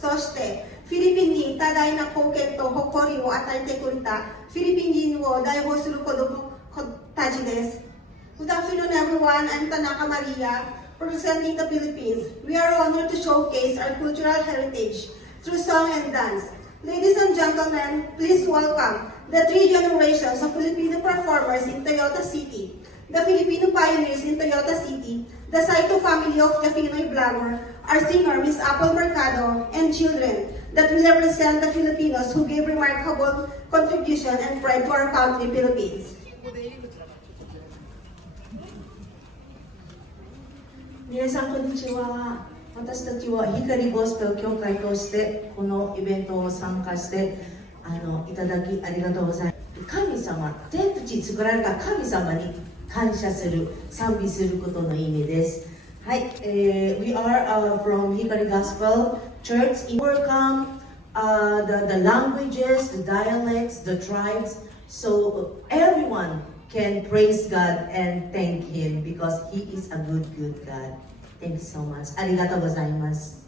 そしてフィリピン人多大な貢献と誇りを与えてくれたフィリピン人を代表する子供たちです。Good afternoon everyone, I'm Tanaka Maria, representing the Philippines. We are honored to showcase our cultural heritage through song and dance. Ladies and gentlemen, please welcome the three generations of Filipino performers in Toyota City, the Filipino pioneers in Toyota City, the Saito family of the Pinoy blogger, our singer Miss Apple Mercado, and children that will represent the Filipinos who gave remarkable contribution and pride to our country, Philippines. 皆さんこんにちは。私たちは光ゴスペル協会としてこのイベントを参加していただきありがとうございます。神様、天と地作られた神様に感謝する、賛美することの意味です。はい、We are from Hikari Gospel Church. Welcome the languages, the dialects, the tribes, so everyone can praise God and thank Him because He is a good God. Thank you so much. ありがとうございます。